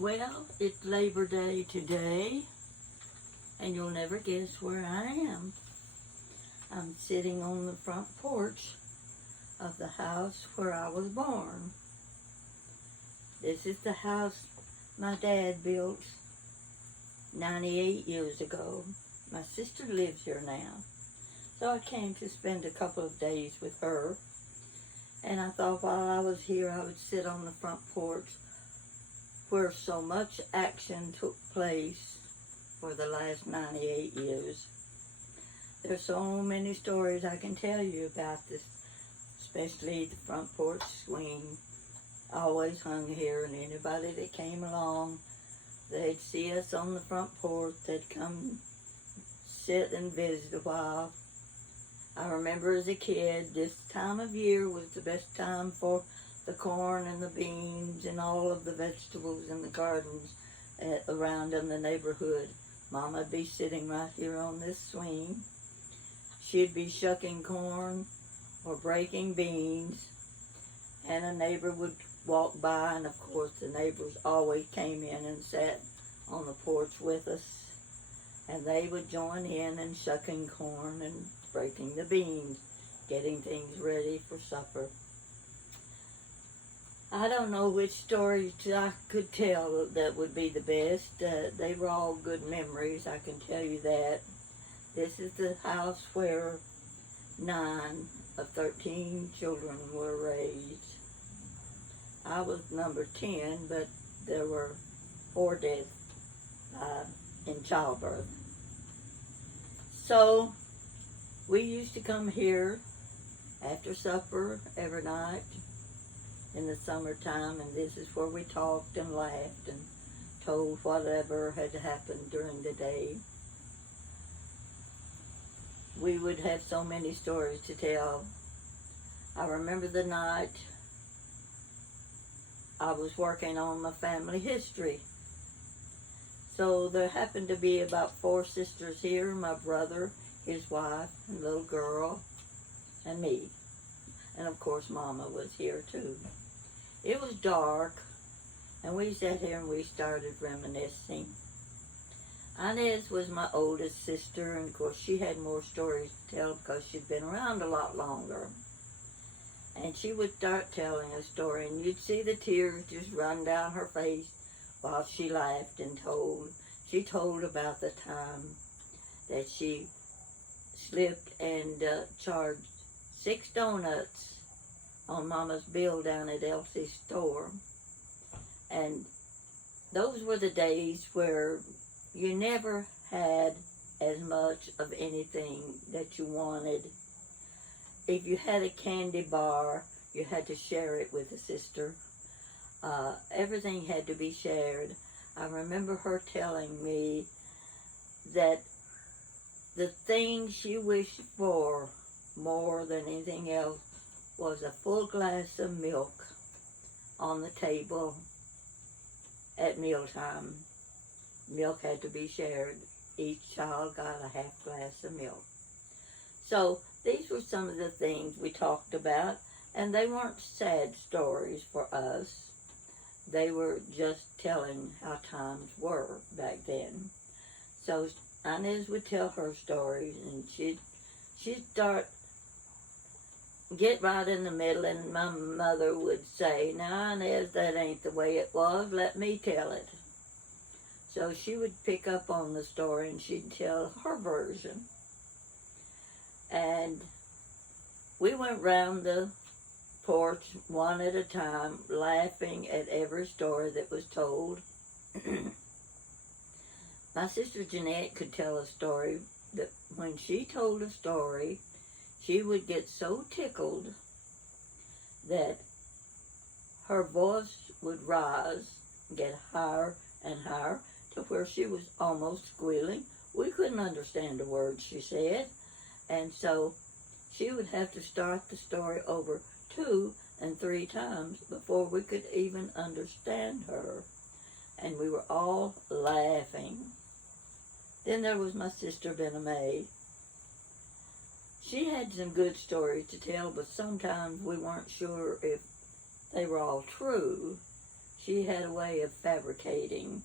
Well, it's Labor Day today, and you'll never guess where I am. I'm sitting on the front porch of the house where I was born. This is the house my dad built 98 years ago. My sister lives here now, so I came to spend a couple of days with her. And I thought while I was here, I would sit on the front porch where so much action took place for the last 98 years. There's so many stories I can tell you about this, especially the front porch swing. Always hung here, and anybody that came along, they'd see us on the front porch, they'd come sit and visit a while. I remember as a kid, this time of year was the best time for the corn and the beans and all of the vegetables in the gardens around in the neighborhood. Mama'd be sitting right here on this swing. She'd be shucking corn or breaking beans, and a neighbor would walk by, and of course the neighbors always came in and sat on the porch with us, and they would join in shucking corn and breaking the beans, getting things ready for supper. I don't know which stories I could tell that would be the best. They were all good memories, I can tell you that. This is the house where 9 of 13 children were raised. I was number 10, but there were 4 deaths in childbirth. So we used to come here after supper every night in the summertime, and this is where we talked and laughed and told whatever had happened during the day. We would have so many stories to tell. I remember the night I was working on my family history. So there happened to be about 4 sisters here, my brother, his wife, and little girl, and me. And of course Mama was here too. It was dark, and we sat here and we started reminiscing. Inez was my oldest sister, and of course she had more stories to tell because she'd been around a lot longer. And she would start telling a story, and you'd see the tears just run down her face while she laughed and told. She told about the time that she slipped and charged 6 donuts on Mama's bill down at Elsie's store. And those were the days where you never had as much of anything that you wanted. If you had a candy bar, you had to share it with a sister. Everything had to be shared. I remember her telling me that the thing she wished for more than anything else was a full glass of milk on the table at mealtime. Milk had to be shared. Each child got a half glass of milk. So these were some of the things we talked about, and they weren't sad stories for us. They were just telling how times were back then. So Inez would tell her stories, and she'd start, get right in the middle, and my mother would say, "Now, Inez, that ain't the way it was. Let me tell it." So she would pick up on the story, and she'd tell her version. And we went round the porch one at a time, laughing at every story that was told. My sister Jeanette could tell a story that when she told a story, she would get so tickled that her voice would rise, get higher and higher, to where she was almost squealing. We couldn't understand a word she said, and so she would have to start the story over 2 and 3 times before we could even understand her, and we were all laughing. Then there was my sister Benna Mae. She had some good stories to tell, but sometimes we weren't sure if they were all true. she had a way of fabricating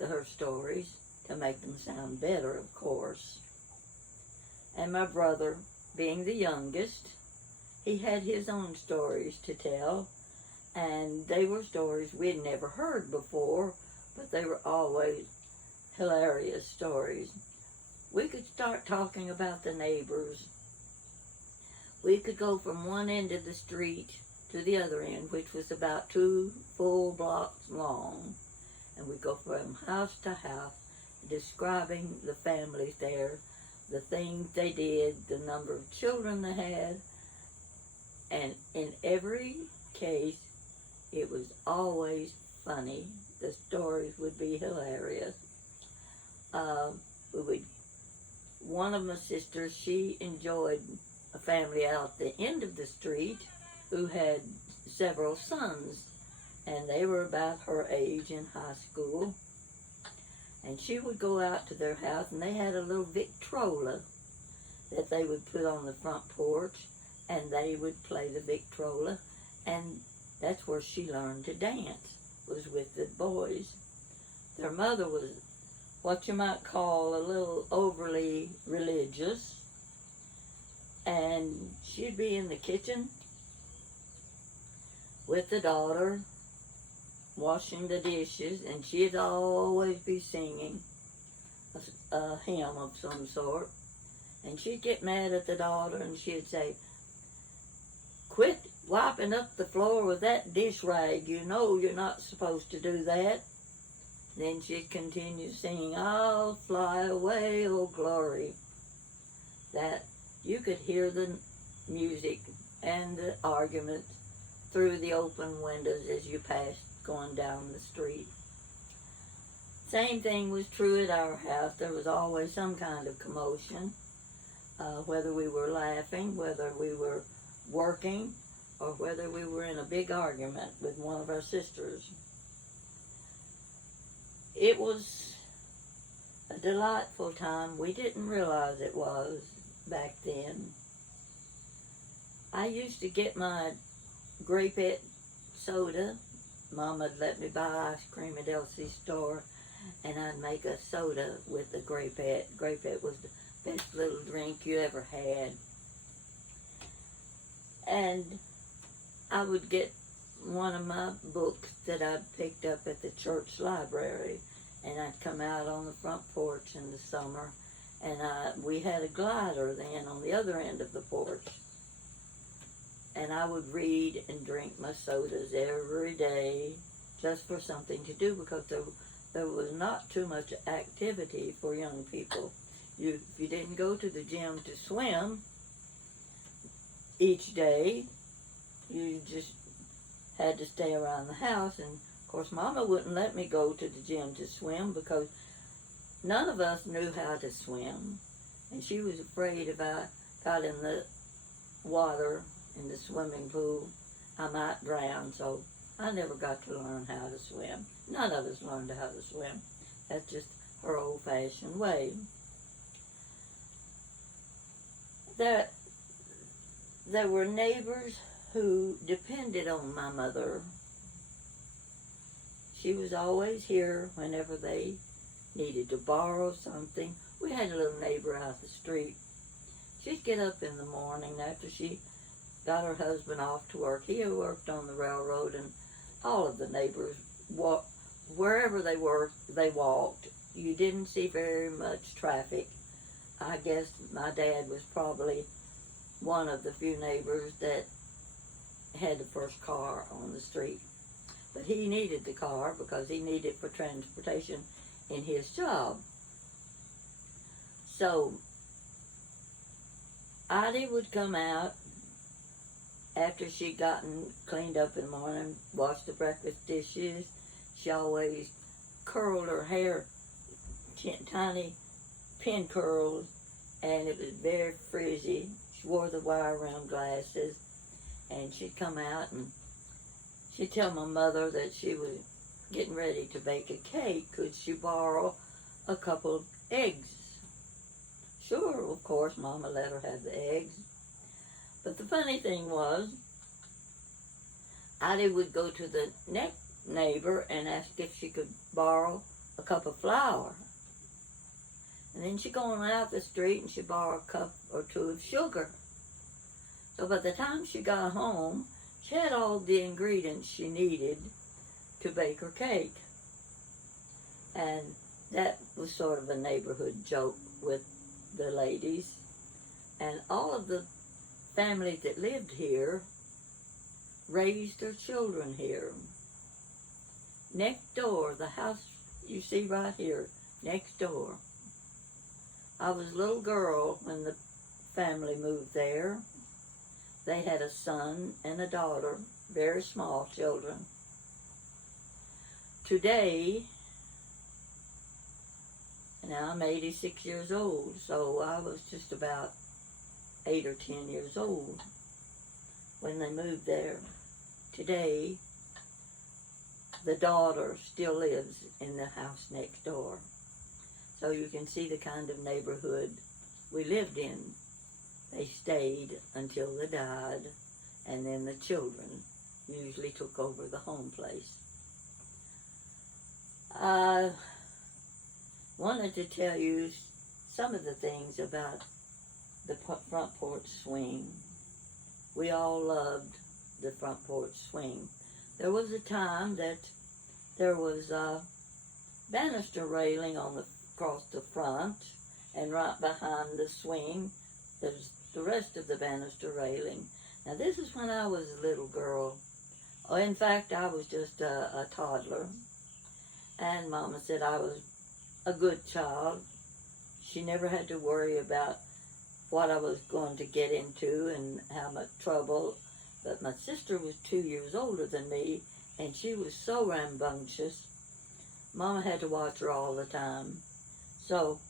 her stories to make them sound better, of course. And my brother, being the youngest, he had his own stories to tell, and they were stories we'd never heard before, but they were always hilarious stories. We could start talking about the neighbors. We could go from one end of the street to the other end, which was about 2 full blocks long, and we'd go from house to house, describing the families there, the things they did, the number of children they had, and in every case, it was always funny. The stories would be hilarious. One of my sisters, she enjoyed a family out the end of the street who had several sons, and they were about her age in high school. And she would go out to their house, and they had a little Victrola that they would put on the front porch, and they would play the Victrola, and that's where she learned to dance, was with the boys. Their mother was what you might call a little overly religious, and she'd be in the kitchen with the daughter washing the dishes, and she'd always be singing a hymn of some sort, and she'd get mad at the daughter, and she'd say, "Quit wiping up the floor with that dish rag, you know you're not supposed to do that." Then she'd continue singing, "I'll fly away, oh glory." That you could hear the music and the argument through the open windows as you passed going down the street. Same thing was true at our house. There was always some kind of commotion, whether we were laughing, whether we were working, or whether we were in a big argument with one of our sisters. It was a delightful time. We didn't realize it was back then. I used to get my grape-it soda. Mama'd let me buy ice cream at Elsie's store, and I'd make a soda with the grape-it. Grape-it was the best little drink you ever had. And I would get one of my books that I'd picked up at the church library, and I'd come out on the front porch in the summer, and we had a glider then on the other end of the porch, and I would read and drink my sodas every day just for something to do, because there was not too much activity for young people. If you didn't go to the gym to swim each day, you just had to stay around the house. And of course Mama wouldn't let me go to the gym to swim because none of us knew how to swim, and she was afraid if I got in the water in the swimming pool I might drown, so I never got to learn how to swim. None of us learned how to swim. That's just her old-fashioned way. There were neighbors who depended on my mother. She was always here whenever they needed to borrow something. We had a little neighbor out the street. She'd get up in the morning after she got her husband off to work. He had worked on the railroad, and all of the neighbors, wherever they worked, they walked. You didn't see very much traffic. I guess my dad was probably one of the few neighbors that had the first car on the street. But he needed the car because he needed it for transportation in his job. So Ida would come out after she'd gotten cleaned up in the morning, washed the breakfast dishes. She always curled her hair, tiny pin curls, and it was very frizzy. She wore the wire-rimmed glasses, and she'd come out and she'd tell my mother that she was getting ready to bake a cake. Could she borrow a couple of eggs? Sure, of course, Mama let her have the eggs. But the funny thing was, Ida would go to the neighbor and asked if she could borrow a cup of flour. And then she going out the street and she borrowed a cup or two of sugar. So by the time she got home, she had all the ingredients she needed to bake her cake. And that was sort of a neighborhood joke with the ladies. And all of the families that lived here raised their children here. Next door, the house you see right here, next door. I was a little girl when the family moved there. They had a son and a daughter, very small children. Today, now I'm 86 years old, so I was just about 8 or 10 years old when they moved there. Today, the daughter still lives in the house next door. So you can see the kind of neighborhood we lived in. They stayed until they died, and then the children usually took over the home place. I wanted to tell you some of the things about the front porch swing. We all loved the front porch swing. There was a time that there was a banister railing across the front, and right behind the swing there's the rest of the banister railing. Now this is when I was a little girl. Oh, in fact, I was just a toddler, and Mama said I was a good child. She never had to worry about what I was going to get into and how much trouble. But my sister was 2 years older than me, and she was so rambunctious. Mama had to watch her all the time. So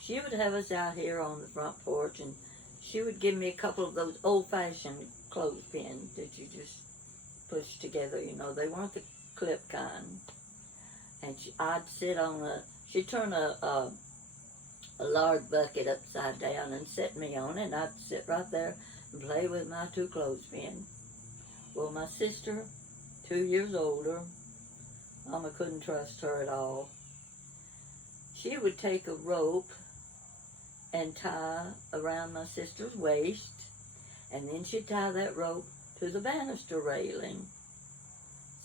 she would have us out here on the front porch, and she would give me a couple of those old-fashioned clothespins that you just push together. You know, they weren't the clip kind. And I'd sit on she'd turn a large bucket upside down and set me on it, and I'd sit right there and play with my two clothespins. Well, my sister, 2 years older, Mama couldn't trust her at all. She would take a rope and tie around my sister's waist, and then she'd tie that rope to the banister railing,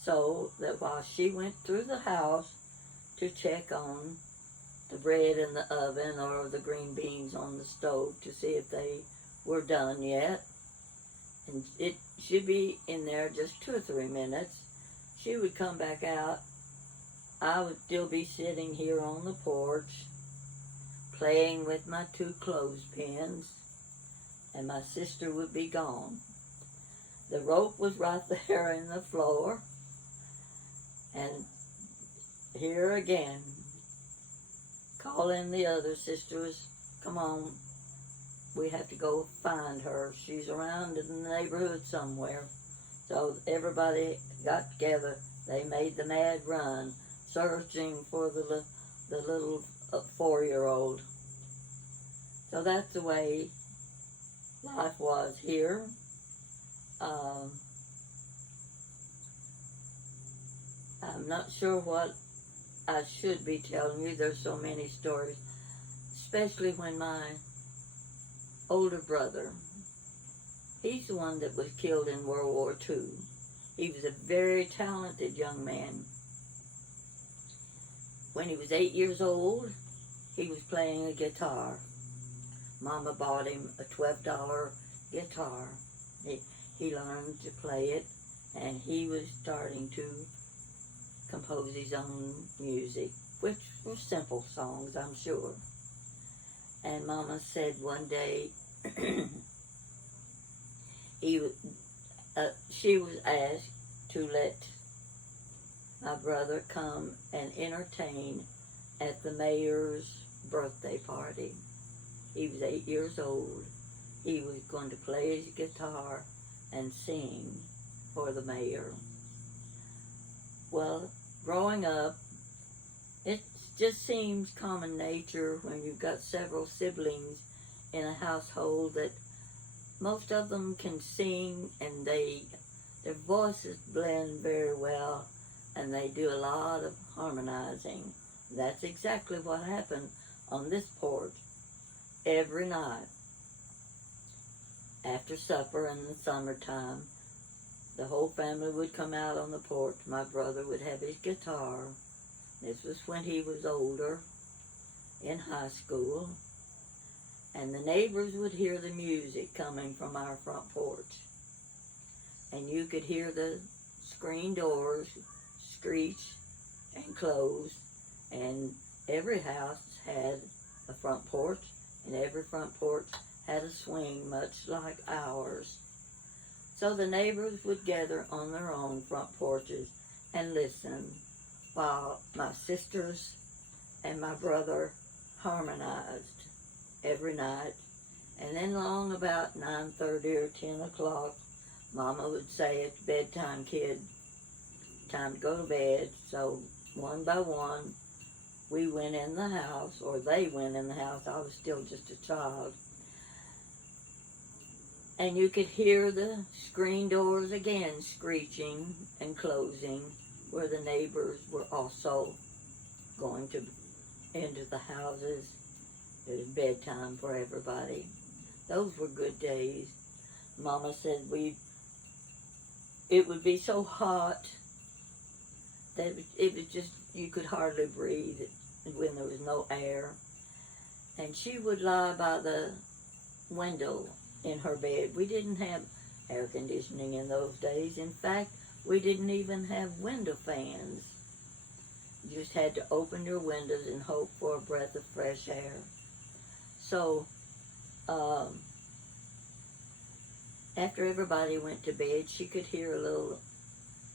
so that while she went through the house to check on the bread in the oven or the green beans on the stove to see if they were done yet, and she'd be in there just 2 or 3 minutes, she would come back out. I would still be sitting here on the porch playing with my two clothespins, and my sister would be gone. The rope was right there in the floor, and here again, calling the other sisters, come on, we have to go find her. She's around in the neighborhood somewhere. So everybody got together. They made the mad run, searching for the little 4-year-old. So that's the way life was here. I'm not sure what I should be telling you. There's so many stories, especially when my older brother, he's the one that was killed in World War II. He was a very talented young man. When he was 8 years old, he was playing a guitar. Mama bought him a $12 guitar. He learned to play it, and he was starting to compose his own music, which were simple songs, I'm sure. And Mama said one day, she was asked to let my brother come and entertain at the mayor's birthday party. He was 8 years old. He was going to play his guitar and sing for the mayor. Well, growing up, it just seems common nature when you've got several siblings in a household that most of them can sing and they Their voices blend very well, and they do a lot of harmonizing. That's exactly what happened on this porch every night. After supper in the summertime, the whole family would come out on the porch. My brother would have his guitar. This was when he was older, in high school. And the neighbors would hear the music coming from our front porch. And you could hear the screen doors screech and close. And every house had a front porch, and every front porch had a swing, much like ours. So the neighbors would gather on their own front porches and listen while my sisters and my brother harmonized every night. And then along about 9:30 or 10 o'clock, Mama would say, "It's bedtime, kid. Time to go to bed." So one by one, we went in the house, or they went in the house. I was still just a child. And you could hear the screen doors again screeching and closing, where the neighbors were also going to into the houses. It was bedtime for everybody. Those were good days. Mama said it would be so hot that it was just, you could hardly breathe when there was no air. And she would lie by the window in her bed. We didn't have air conditioning in those days. In fact, we didn't even have window fans. You just had to open your windows and hope for a breath of fresh air. So, after everybody went to bed, she could hear a little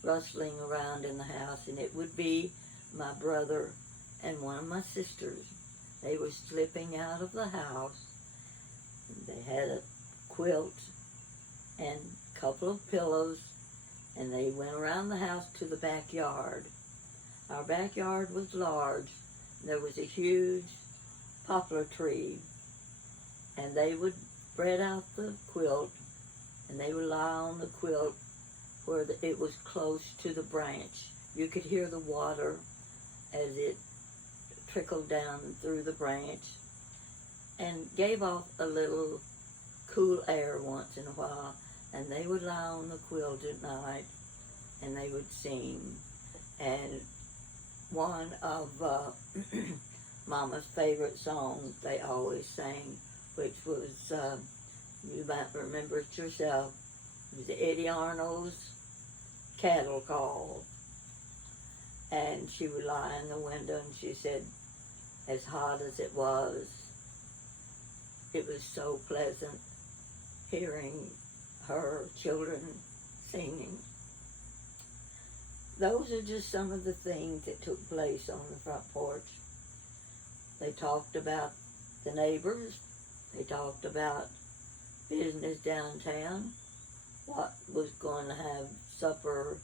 rustling around in the house, and it would be my brother and one of my sisters. They were slipping out of the house. They had a quilt and a couple of pillows, and they went around the house to the backyard. Our backyard was large. There was a huge poplar tree, and they would spread out the quilt, and they would lie on the quilt where it was close to the branch. You could hear the water as it trickled down through the branch and gave off a little cool air once in a while. And they would lie on the quilt at night and they would sing. And one of Mama's favorite songs they always sang, which was, you might remember it yourself, it was Eddie Arnold's Cattle Call. And she would lie in the window and she said, as hot as it was so pleasant hearing her children singing. Those are just some of the things that took place on the front porch. They talked about the neighbors. They talked about business downtown, what was going to have supper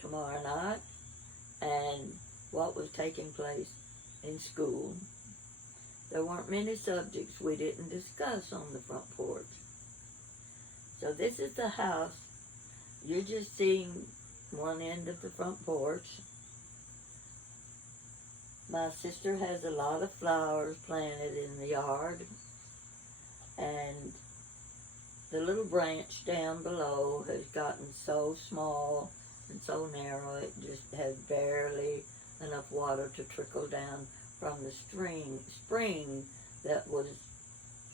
tomorrow night, and what was taking place in school. There weren't many subjects we didn't discuss on the front porch. So this is the house. You're just seeing one end of the front porch. My sister has a lot of flowers planted in the yard, and the little branch down below has gotten so small and so narrow it just has barely enough water to trickle down from the spring that was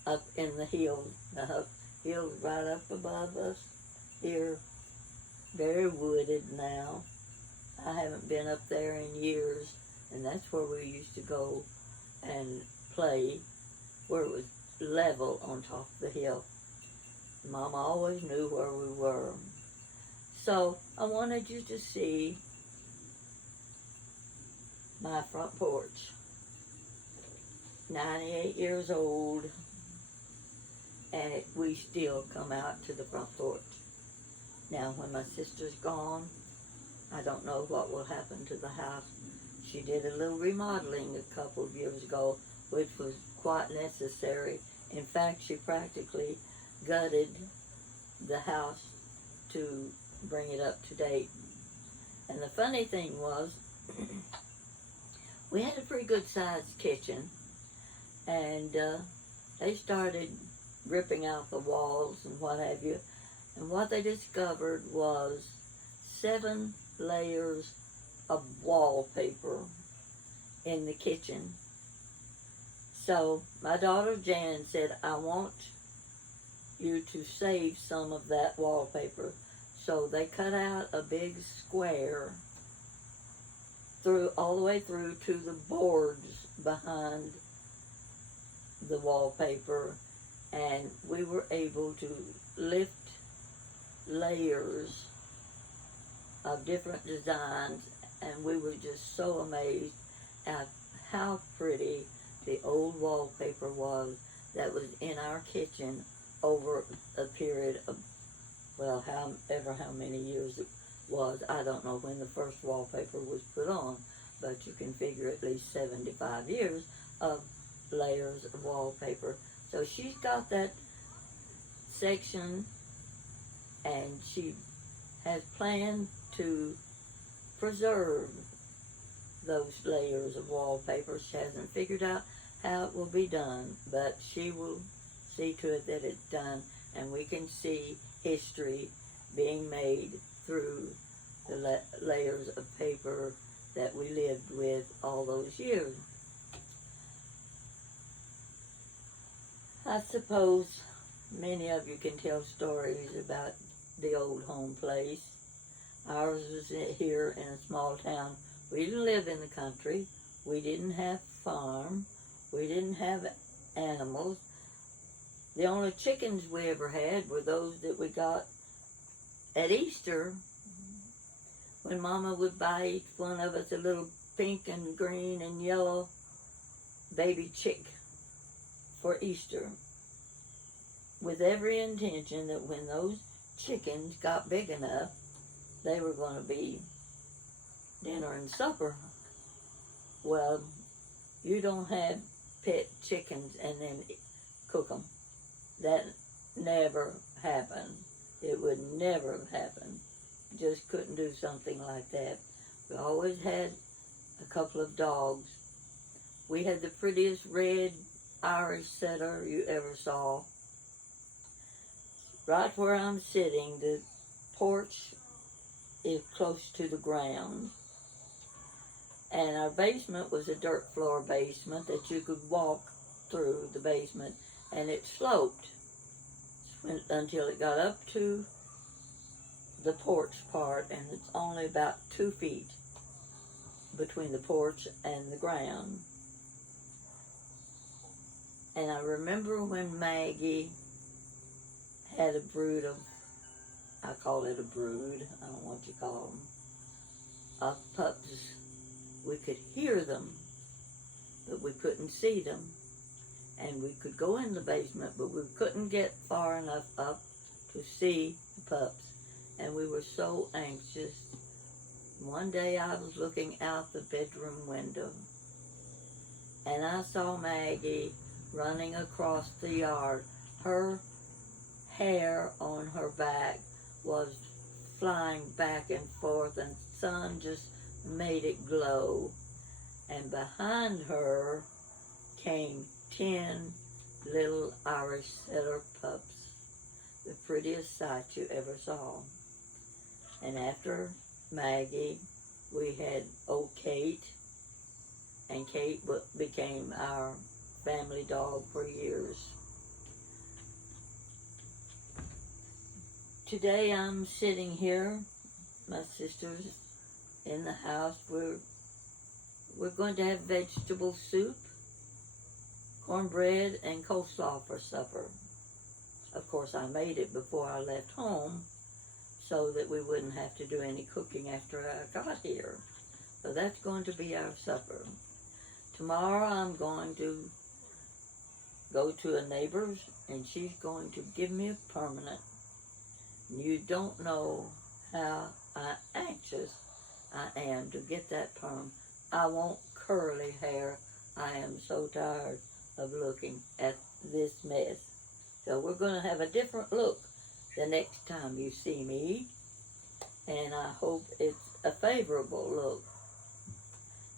up in the hills. The hills right up above us here, very wooded now. I haven't been up there in years, and that's where we used to go and play, where it was level on top of the hill. Mama always knew where we were. So I wanted you to see my front porch. 98 years old, and we still come out to the front porch. Now, when my sister's gone, I don't know what will happen to the house. She did a little remodeling a couple of years ago, which was quite necessary. In fact, she practically gutted the house to bring it up to date. And the funny thing was, we had a pretty good sized kitchen, and they started ripping out the walls and what have you. And what they discovered was 7 layers of wallpaper in the kitchen. So my daughter Jan said, I want you to save some of that wallpaper. So they cut out a big square through all the way through to the boards behind the wallpaper, and we were able to lift layers of different designs, and we were just so amazed at how pretty the old wallpaper was that was in our kitchen over a period of, well, how many years it was. I don't know when the first wallpaper was put on, but you can figure at least 75 years of layers of wallpaper. So she's got that section, and she has planned to preserve those layers of wallpaper. She hasn't figured out how it will be done, but she will see to it that it's done, and we can see history being made through the layers of paper that we lived with all those years. I suppose many of you can tell stories about the old home place. Ours was here in a small town. We didn't live in the country. We didn't have farm. We didn't have animals. The only chickens we ever had were those that we got at Easter, when Mama would buy each one of us a little pink and green and yellow baby chick for Easter, with every intention that when those chickens got big enough, they were going to be dinner and supper. Well, you don't have pet chickens and then cook them. That never happened. It would never have happened. Just couldn't do something like that. We always had a couple of dogs. We had the prettiest red Irish setter you ever saw. Right where I'm sitting, the porch is close to the ground. And our basement was a dirt floor basement that you could walk through the basement, and it sloped until it got up to the porch part, and it's only about 2 feet between the porch and the ground. And I remember when Maggie had a brood of, I call it a brood, I don't know what you call them, of pups. We could hear them, but we couldn't see them. And we could go in the basement, but we couldn't get far enough up to see the pups. And we were so anxious. One day I was looking out the bedroom window, and I saw Maggie running across the yard. Her hair on her back was flying back and forth, and the sun just made it glow. And behind her came 10 little Irish setter pups, the prettiest sight you ever saw. And after Maggie, we had old Kate, and Kate became our family dog for years. Today I'm sitting here, my sister's in the house. We're going to have vegetable soup, cornbread, and coleslaw for supper. Of course, I made it before I left home so that we wouldn't have to do any cooking after I got here. So that's going to be our supper. Tomorrow I'm going to go to a neighbor's, and she's going to give me a permanent. You don't know how anxious I am to get that perm. I want curly hair. I am so tired of looking at this mess. So we're going to have a different look the next time you see me. and I hope it's a favorable look.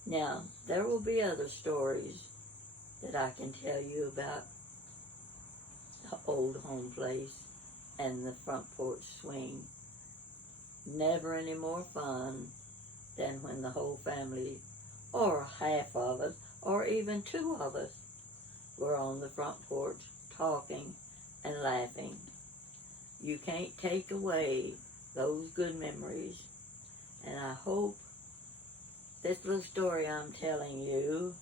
Now, there will be other stories that I can tell you about the old home place and the front porch swing. Never any more fun than when the whole family, or half of us, or even two of us, were on the front porch talking and laughing. You can't take away those good memories, and I hope this little story I'm telling you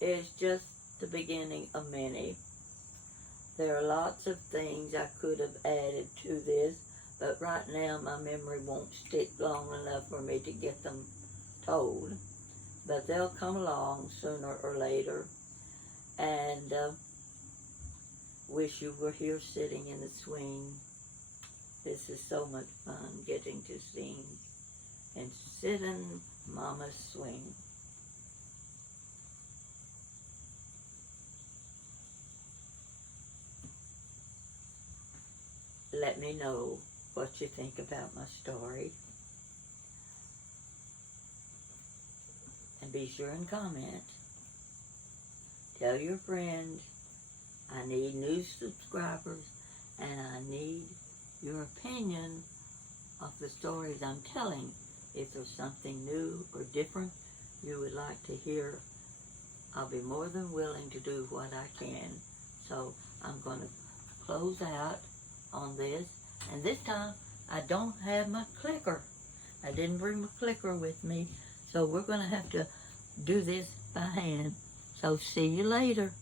is just the beginning of many. There are lots of things I could have added to this, but right now my memory won't stick long enough for me to get them told. But they'll come along sooner or later, and wish you were here sitting in the swing. This is so much fun getting to sing and sit in Mama's swing. Let me know what you think about my story. And be sure and comment. Tell your friends. I need new subscribers, and I need your opinion of the stories I'm telling. If there's something new or different you would like to hear, I'll be more than willing to do what I can. So I'm going to close out on this, and this time I don't have my clicker. I didn't bring my clicker with me, so we're going to have to do this by hand. So see you later.